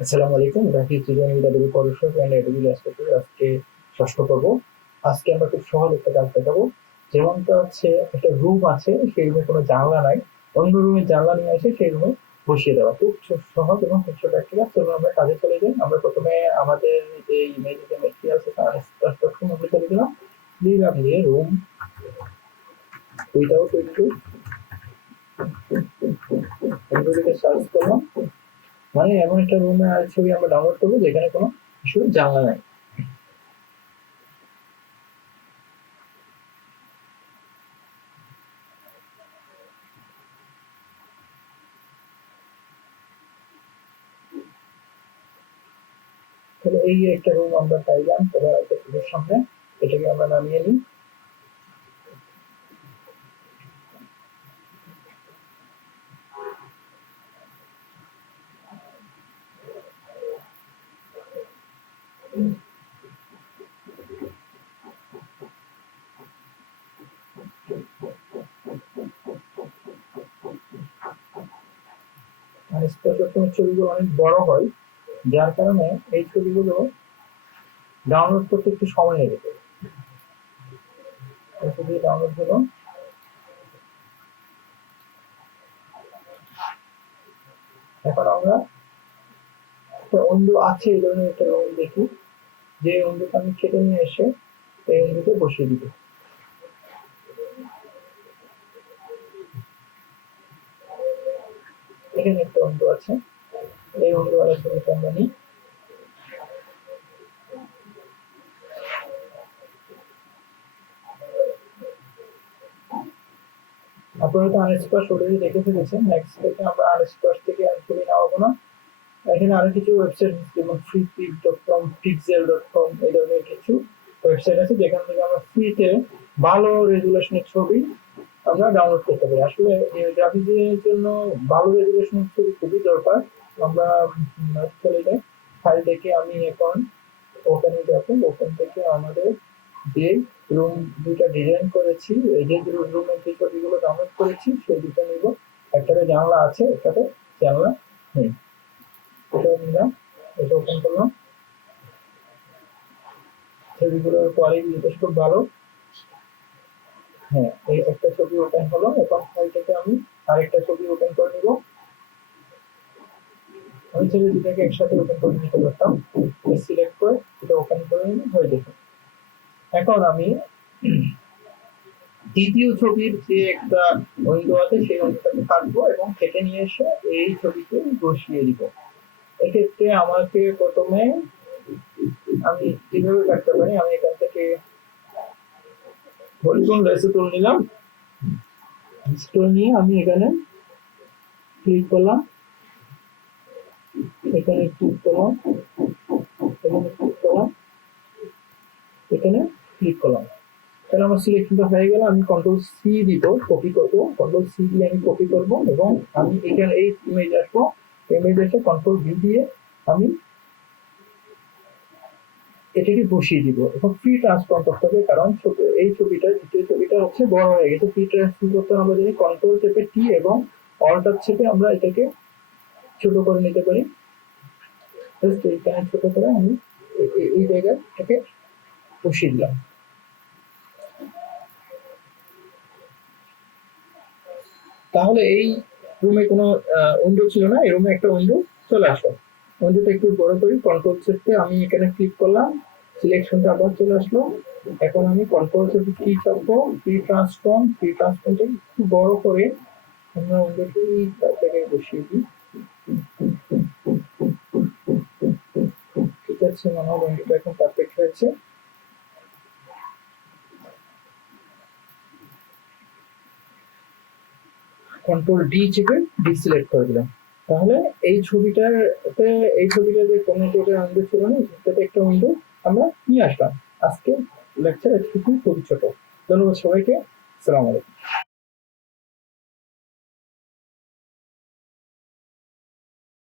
আসসালামু আলাইকুম। Graphic designing Adobe Photoshop and Adobe Illustrator আজকে ষষ্ঠ পর্ব। আজকে আমরা খুব সহজ একটা কাজ দেখাবো। যেমনটা হচ্ছে একটা রুম আছে, সেই রুমে কোনো জানলা নাই, অন্য রুমে জানলা নিয়ে এসে সেই রুমে বসিয়ে দেওয়া। খুব সহজ এবং খুব ছোট একটা কাজ। চলুন আমরা কাজে চলে যাই। আমরা প্রথমে আমাদের যে ইমেজে যে মেটেরিয়াল আছে আমরা চলে গেলাম। দিলাম দিয়ে রুম উইদাউট উইন্ডো উইন্ডোতে সার্চ করলাম। মানে এমন একটা রুমে ছবি আমরা ডাউনলোড করবো যেখানে কোনো কিছু জানলা নাই। তাহলে এই একটা রুম আমরা পাইলাম ছবির সামনে। এটাকে আমরা নামিয়ে নিই। মানে স্পষ্টতম ছবিগুলো অনেক বড় হয়, যার কারণে এই ছবিগুলো ডাউনলোড করতে একটু সময় লেগে যায়। ছবি ডাউনলোড হলো। এখন আমরা একটা অন্ধ আছে এই ধরনের একটা রুম দেখি, যে অন্ধকে আমি কেটে নিয়ে এসে এই অন্ধকে বসিয়ে দিব। এখানে একটা অন্ধ আছে, এই অন্ধওয়ালা ছবিটা আমরা নিই। আপনারা তো আনস্পর্শ অলরেডি দেখে ফেলেছেন। নেক্সট থেকে আমরা আনস্পর্শ থেকে আর ছবি নেওয়াবো না। এখানে আরো কিছু ওয়েবসাইট যেমন freepik.com, pixel.com এই ধরনের কিছু ওয়েবসাইট আছে যেখান থেকে আমরা ফ্রিতে ভালো রেজুলেশনের ছবি আমরা ডাউনলোড করতে পারি। আসলে গ্রাফিক্সের জন্য ভালো রেজুলেশনের ছবি খুবই দরকার। আমরা চলে যাই ফাইল থেকে। আমি এখন ওপেনে যাবো। ওপেন থেকে আমাদের যে রুম দুইটা ডিজাইন করেছি, এই যে রুমের যে ছবিগুলো ডাউনলোড করেছি সেই দুটো নিব। একটাতে জানলা আছে, একটাতে জানলা নেই। এটা নিলাম, এটা ওপেন করলাম। ছবিগুলোর কোয়ালিটি যথেষ্ট ভালো। হ্যাঁ, এই একটা ছবি ওপেন হলো। এখন ফাইলটাতে আমি আরেকটা ছবি ওপেন করে নিব। আমি ছবি দুটাকে একসাথে ওপেন করে নিতে পারতাম। সিলেক্ট করে এটা ওপেন করে নিলে হয়ে যেত। এখন আমি দ্বিতীয় ছবির যে একটা উইন্ডো আছে সেই উইন্ডোটাকে কাটবো এবং কেটে নিয়ে এসে এই ছবিতে বসিয়ে দিব। এক্ষেত্রে আমাকে প্রথমে আমি কিভাবে কাটতে পারি, আমি এখান থেকে হরিজন লেসে টুল নিলাম। টুল নিয়ে আমি এখানে ক্লিক করলাম, এখানে ক্লিক করলাম, এখানে ক্লিক করলাম, এখানে ক্লিক করলাম। তাহলে আমার সিলেকশনটা হয়ে গেল। আমি কন্ট্রোল সি দিব, কপি করবো। কন্ট্রোল সি দিয়ে আমি কপি করব এবং আমি এখানে এই ইমেজ আসবো। ইমেজ এসে কন্ট্রোল ভি দিয়ে আমি এটাকে বসিয়ে দিব এবং ফ্রি ট্রান্সফর্ম করতে হবে, কারণ এই ছবিটা দ্বিতীয় ছবিটা হচ্ছে বড় হয়ে গেছে। ফ্রি ট্রান্সফর্ম করতে আমরা যদি কন্ট্রোল চেপে টি এবং অল্টার চেপে আমরা এটাকে ছোট করে নিতে পারি। এইখানে ছোট করে আমি এই জায়গায় এটাকে বসিয়ে দিলাম। তাহলে এই রুমে কোনো উইন্ডো ছিল না, এই রুমে একটা উইন্ডো চলে আসলো। উইন্ডোটা একটু বড় করি, কন্ট্রোল চেপে আমি এখানে ক্লিক করলাম, সিলেকশনটা আবার চলে আসলো। এখন আমি কন্ট্রোল চেপে কি চাপবো, ফ্রি ট্রান্সফর্মটা একটু বড় করে আমরা উইন্ডোটি তার জায়গায় বসিয়ে দিই। ঠিক আছে, মনে হয় উইন্ডোটা এখন পারফেক্ট হয়েছে। কন্ট্রোল ডি চেপে ডিসিলেক্ট করে দিলাম। তাহলে এই ছবিটাতে এই ছবিটা যে কোনো জায়গায় উইন্ডো ছিল না, সেটাতে একটা উইন্ডো আমরা নিয়ে আসলাম। আজকে লেকচার একটু খুবই ছোট। ধন্যবাদ সবাইকে। আসসালামু আলাইকুম।